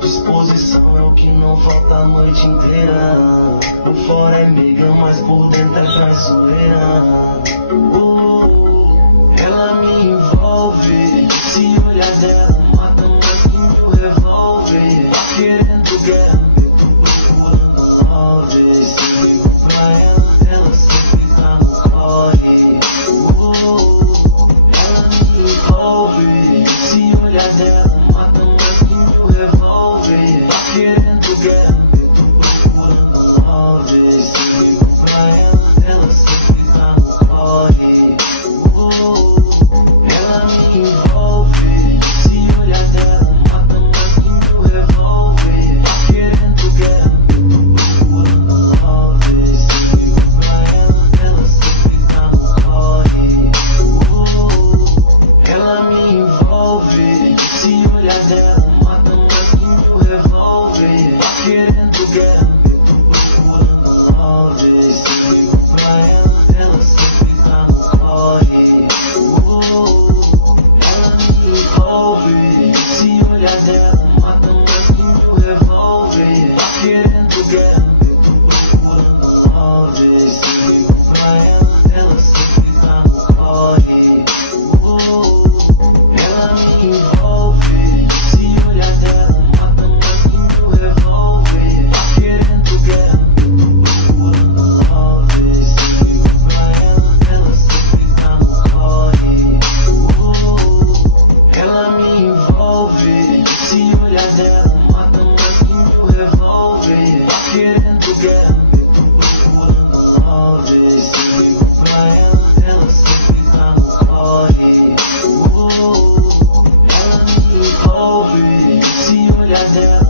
Disposição é o que não falta a noite inteira. Por fora é meiga, mas por dentro é traiçoeira. Ela me envolve. Se olhar dela, mata mais que meu revólver. Tá querendo guerra, eu tô procurando love. Se ligo pra ela sempre tá no corre. Ela me envolve. Se olhar dela, mata mais que meu revólver. Tá querendo guerra, eu tô procurando love. Se ligo pra ela sempre tá no corre. Ela me envolve. Se olhar dela, mata mais que meu revólver. Tá querendo guerra, eu tô procurando love. Se ligo pra ela sempre tá no corre. Ela me envolve. Se olhar dela, mata mais que meu revólver. Tá querendo guerra, eu tô procurando love. Se ligo pra ela sempre tá no corre. Ela me envolve. Se olhar dela, mata mais que meu revólver. Tá querendo guerra, eu tô procurando love. Se ligo pra ela sempre tá no corre. Ela me envolve. Se olhar dela, mata mais que meu revólver. Tá querendo guerra, eu tô procurando love. Se ligo pra ela sempre tá no corre. Ela me envolve. Se olhar dela, mata mais que meu revólver. Tá querendo guerra, eu tô procurando love. Se ligo pra ela sempre tá no corre. Ela me envolve. Se olhar dela,